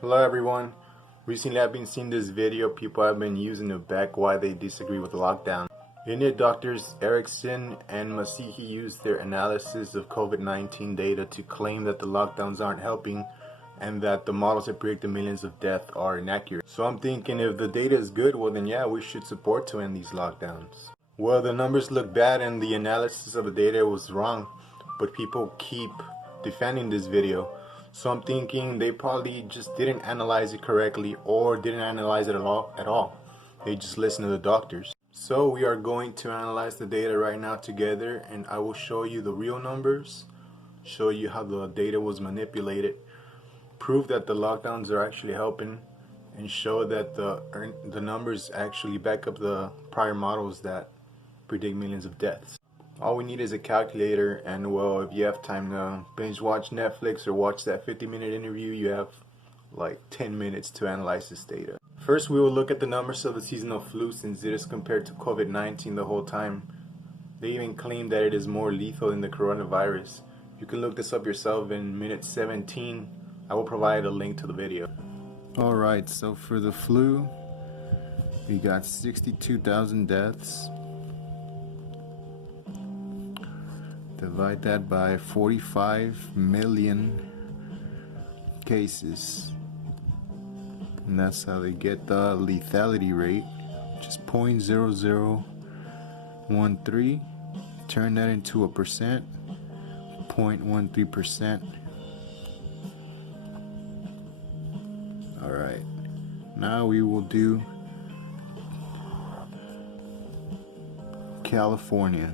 Hello everyone. Recently I've been seeing this video people have been using to back why they disagree with lockdown. In it, doctors Erickson and Massihi used their analysis of COVID-19 data to claim that the lockdowns aren't helping and that the models that predict the millions of deaths are inaccurate. So I'm thinking if the data is good, well then yeah, we should support to end these lockdowns. Well, the numbers look bad and the analysis of the data was wrong, but people keep defending this video. So I'm thinking they probably just didn't analyze it correctly or didn't analyze it at all. They just listened to the doctors. So we are going to analyze the data right now together, and I will show you the real numbers, show you how the data was manipulated, prove that the lockdowns are actually helping, and show that the numbers actually back up the prior models that predict millions of deaths. All we need is a calculator, and well, if you have time to binge watch Netflix or watch that 50-minute interview, you have like 10 minutes to analyze this data. First, we will look at the numbers of the seasonal flu since it is compared to COVID-19 the whole time. They even claim that it is more lethal than the coronavirus. You can look this up yourself in minute 17. I will provide a link to the video. Alright, so for the flu, we got 62,000 deaths. Divide that by 45 million cases. And that's how they get the lethality rate, which is 0.0013. Turn that into a percent, 0.13%. Alright, now we will do California.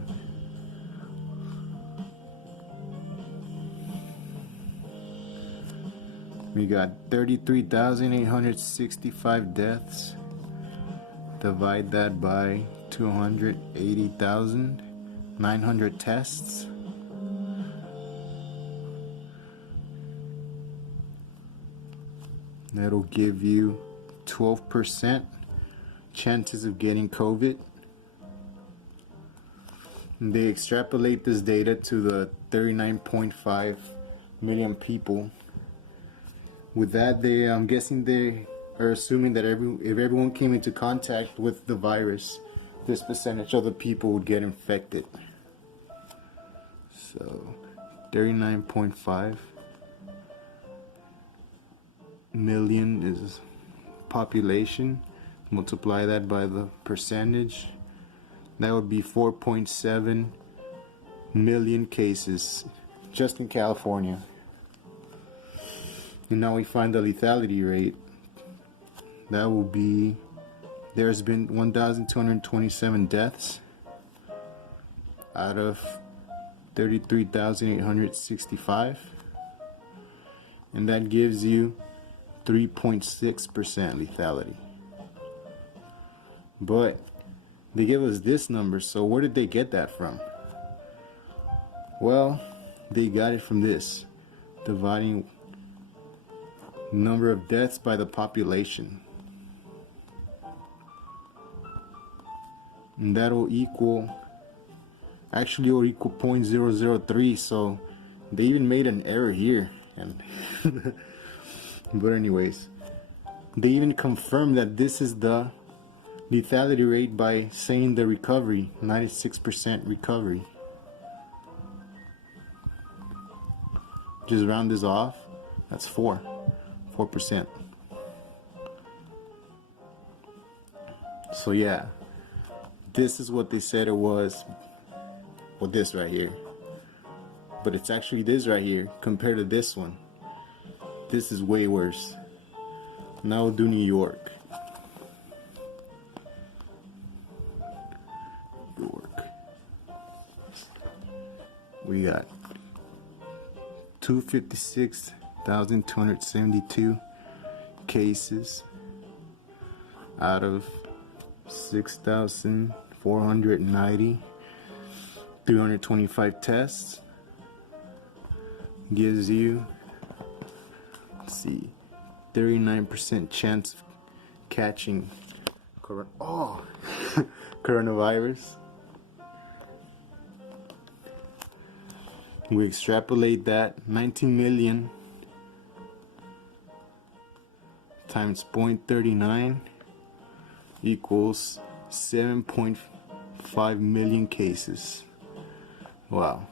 We got 33,865 deaths. Divide that by 280,900 tests. That'll give you 12% chances of getting COVID. And they extrapolate this data to the 39.5 million people. With that, I'm guessing they are assuming that if everyone came into contact with the virus, this percentage of the people would get infected. So, 39.5 million is population. Multiply that by the percentage. That would be 4.7 million cases just in California. And now we find the lethality rate. That will be, there's been 1,227 deaths out of 33,865. And that gives you 3.6% lethality. But they give us this number, so where did they get that from? Well, they got it from this, dividing number of deaths by the population, and that'll equal, actually it will equal 0.003. so they even made an error here, and but anyways, they even confirmed that this is the lethality rate by saying the recovery, 96% recovery. Just round this off, that's 4%. So yeah, this is what they said it was. Well, this right here, but it's actually this right here compared to this one. This is way worse. Now we'll do New York. We got 256,272 cases out of 6,490. 325 tests gives you, let's see, 39% chance of catching coronavirus. We extrapolate that 19 million times 0.39 equals 7.5 million cases. Wow.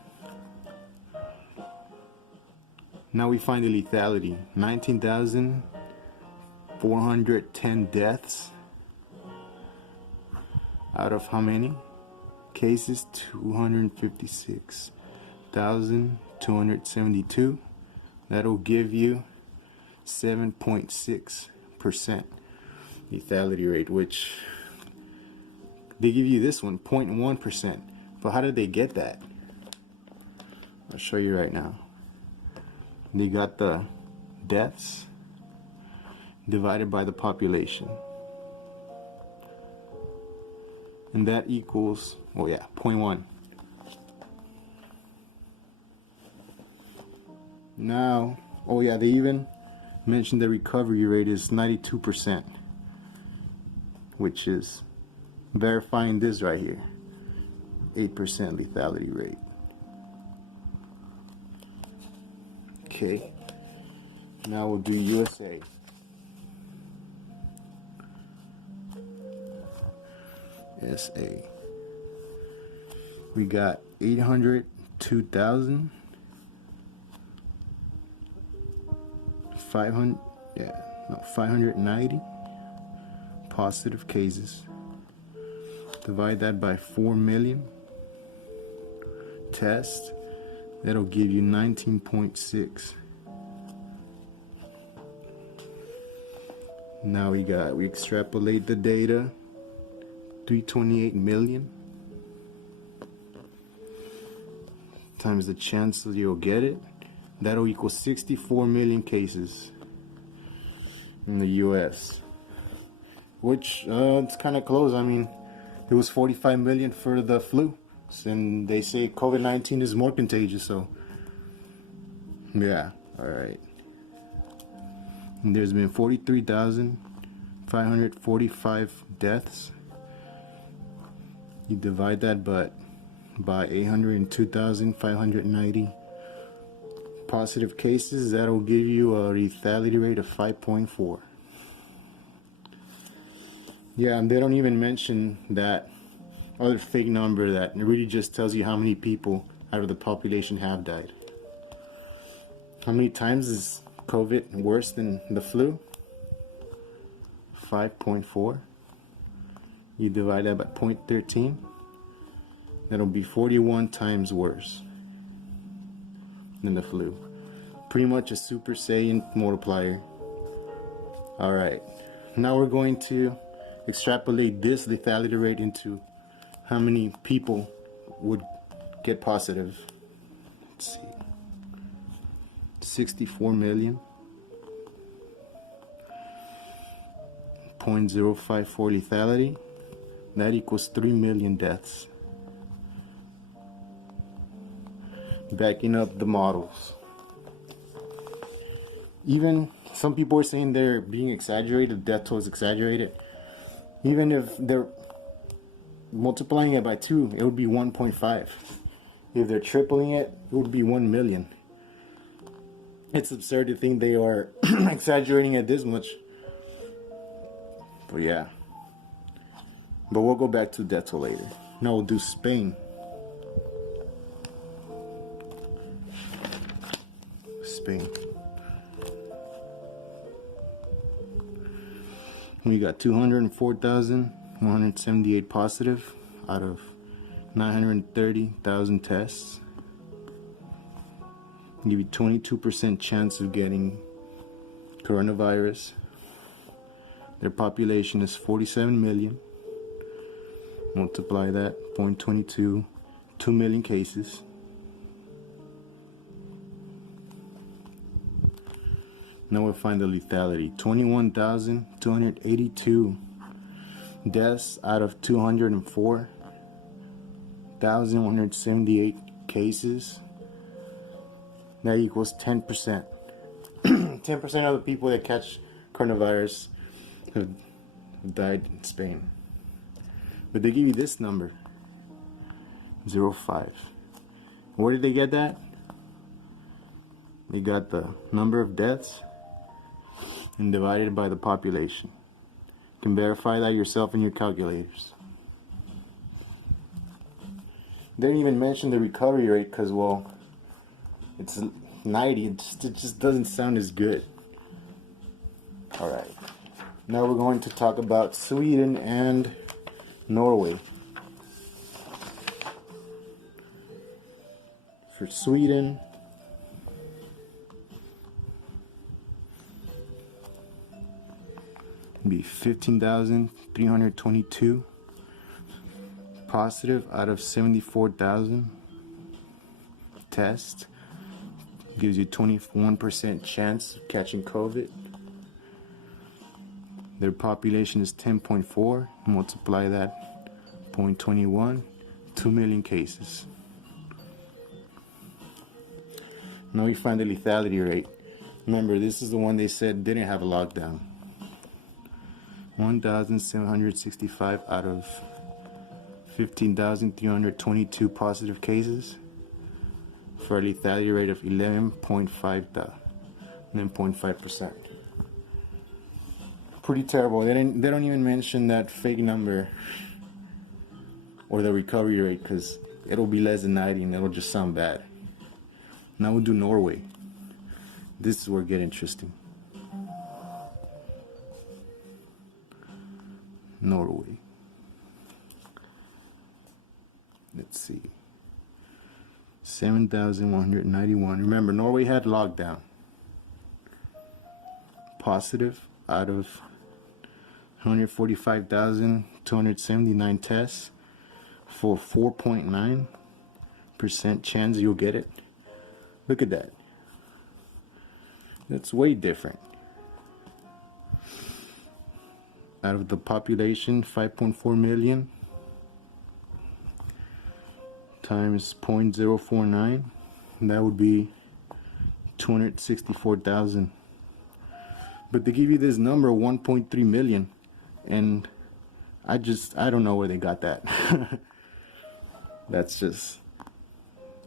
Now we find the lethality. 19,410 deaths out of how many cases? 256,272. That'll give you 7.6% lethality rate, which they give you this one 0.1%. But how did they get that? I'll show you right now. They got the deaths divided by the population, and that equals, oh yeah, 0.1. Now, oh yeah, they even mentioned the recovery rate is 92%, which is verifying this right here, 8% lethality rate. Okay, now we'll do USA. SA. We got 590 positive cases. Divide that by 4 million tests. That'll give you 19.6. Now we extrapolate the data. 328 million times the chance that you'll get it. That'll equal 64 million cases in the US, which it's kind of close. I mean, it was 45 million for the flu, and they say COVID-19 is more contagious, so yeah, all right. And there's been 43,545 deaths. You divide that by 802,590 positive cases. That'll give you a lethality rate of 5.4. Yeah, and they don't even mention that other fake number that really just tells you how many people out of the population have died. How many times is COVID worse than the flu? 5.4. You divide that by 0.13. That'll be 41 times worse than the flu. Pretty much a Super Saiyan multiplier. Alright, now we're going to extrapolate this lethality rate into how many people would get positive. Let's see. 64 million. 0.054 lethality. That equals 3 million deaths. Backing up the models. Even some people are saying they're being exaggerated, death toll is exaggerated. Even if they're multiplying it by 2, it would be 1.5. If they're tripling it, it would be 1 million. It's absurd to think they are exaggerating it this much. But yeah. But we'll go back to death toll later. Now we'll do Spain. Spain. We got 204,178 positive out of 930,000 tests. Give you 22% chance of getting coronavirus. Their population is 47 million. Multiply that, 0.22, 2 million cases. Now we'll find the lethality. 21,282 deaths out of 204,178 cases. That equals 10%. 10% of the people that catch coronavirus have died in Spain. But they give you this number, 0.5. Where did they get that? They got the number of deaths and divided by the population. You can verify that yourself in your calculators. They didn't even mention the recovery rate because, well, it's 90. It just doesn't sound as good. Alright. Now we're going to talk about Sweden and Norway. For Sweden, it'd be 15,322 positive out of 74,000 tests. Gives you 21% chance of catching COVID. Their population is 10.4. Multiply that 0.21, 2 million cases. Now we find the lethality rate. Remember, this is the one they said didn't have a lockdown. 1,765 out of 15,322 positive cases for a lethality rate of 11.5%. Pretty terrible. They don't even mention that fake number or the recovery rate because it'll be less than 90 and it'll just sound bad. Now we'll do Norway. This is where it gets interesting. Norway. Let's see. 7,191. Remember, Norway had lockdown. Positive out of 145,279 tests for 4.9% chance you'll get it. Look at that. That's way different. Out of the population, 5.4 million times 0.049, that would be 264,000. But they give you this number, 1.3 million, and I don't know where they got that. That's just,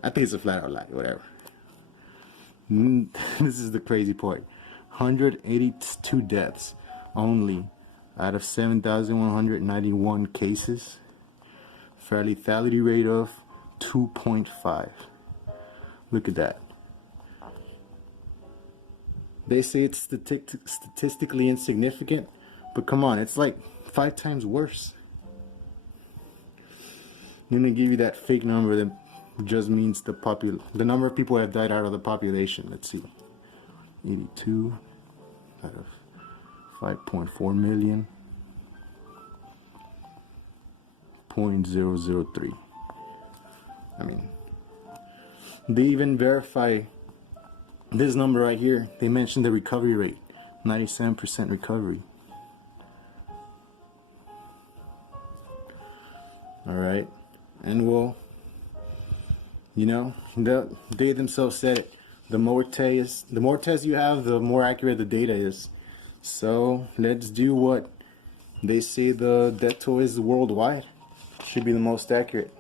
I think it's a flat out lie, whatever. This is the crazy part. 182 deaths only out of 7,191 cases for a lethality rate of 2.5. Look at that. They say it's statistically insignificant, but come on, it's like 5 times worse. Then they give you that fake number that just means the number of people that have died out of the population. Let's see, 82 out of 5.4 million, 0.003. I mean, they even verify this number right here. They mentioned the recovery rate, 97% recovery. Alright, and well, you know, they themselves said it. The more tests you have, the more accurate the data is. So let's do what they say the death toll is worldwide. Should be the most accurate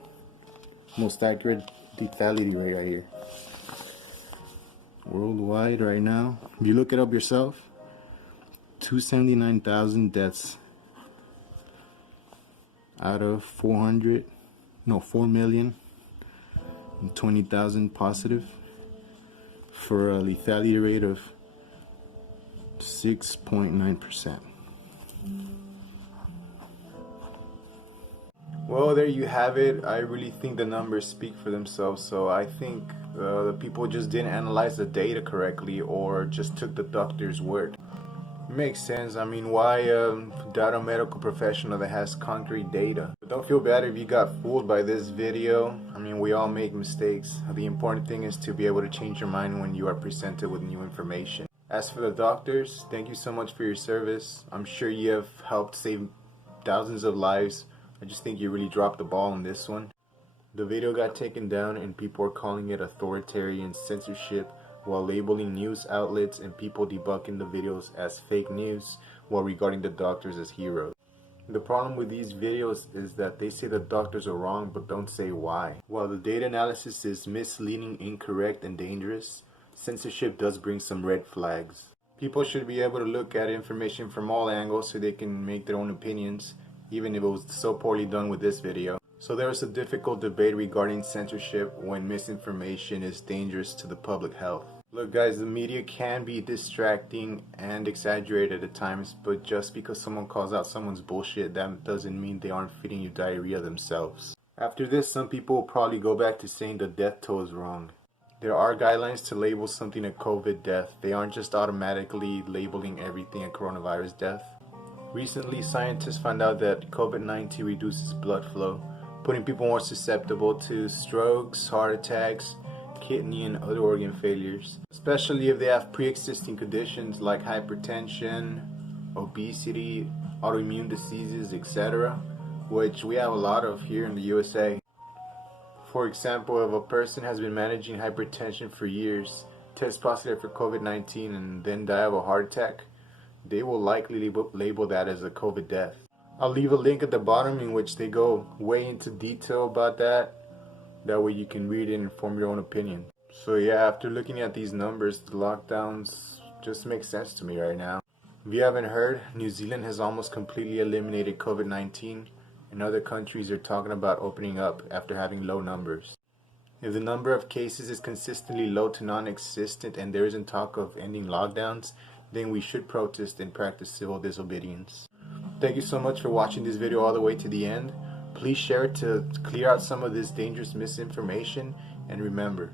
lethality rate right here. Worldwide right now, if you look it up yourself, 279,000 deaths out of 4,020,000 positive for a lethality rate of 6.9%. Well, there you have it. I really think the numbers speak for themselves. So I think the people just didn't analyze the data correctly or just took the doctor's word. Makes sense. I mean, why doubt a medical professional that has concrete data? But don't feel bad if you got fooled by this video. I mean, we all make mistakes. The important thing is to be able to change your mind when you are presented with new information. As for the doctors, thank you so much for your service. I'm sure you have helped save thousands of lives. I just think you really dropped the ball on this one. The video got taken down and people are calling it authoritarian censorship, while labeling news outlets and people debunking the videos as fake news while regarding the doctors as heroes. The problem with these videos is that they say the doctors are wrong but don't say why. While the data analysis is misleading, incorrect, and dangerous, censorship does bring some red flags. People should be able to look at information from all angles so they can make their own opinions, even if it was so poorly done with this video. So there was a difficult debate regarding censorship when misinformation is dangerous to the public health. Look guys, the media can be distracting and exaggerated at times, but just because someone calls out someone's bullshit, that doesn't mean they aren't feeding you diarrhea themselves. After this, some people will probably go back to saying the death toll is wrong. There are guidelines to label something a COVID death. They aren't just automatically labeling everything a coronavirus death. Recently, scientists found out that COVID-19 reduces blood flow, putting people more susceptible to strokes, heart attacks, kidney and other organ failures, especially if they have pre-existing conditions like hypertension, obesity, autoimmune diseases, etc., which we have a lot of here in the USA. For example, if a person has been managing hypertension for years, tests positive for COVID-19 and then die of a heart attack, they will likely label that as a COVID death. I'll leave a link at the bottom in which they go way into detail about that. That way you can read it and form your own opinion. So yeah, after looking at these numbers, the lockdowns just make sense to me right now. If you haven't heard, New Zealand has almost completely eliminated COVID-19, and other countries are talking about opening up after having low numbers. If the number of cases is consistently low to non-existent and there isn't talk of ending lockdowns, then we should protest and practice civil disobedience. Thank you so much for watching this video all the way to the end. Please share it to clear out some of this dangerous misinformation, and remember,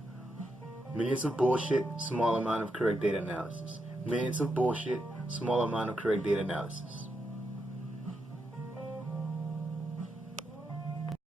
millions of bullshit, small amount of correct data analysis. Millions of bullshit, small amount of correct data analysis.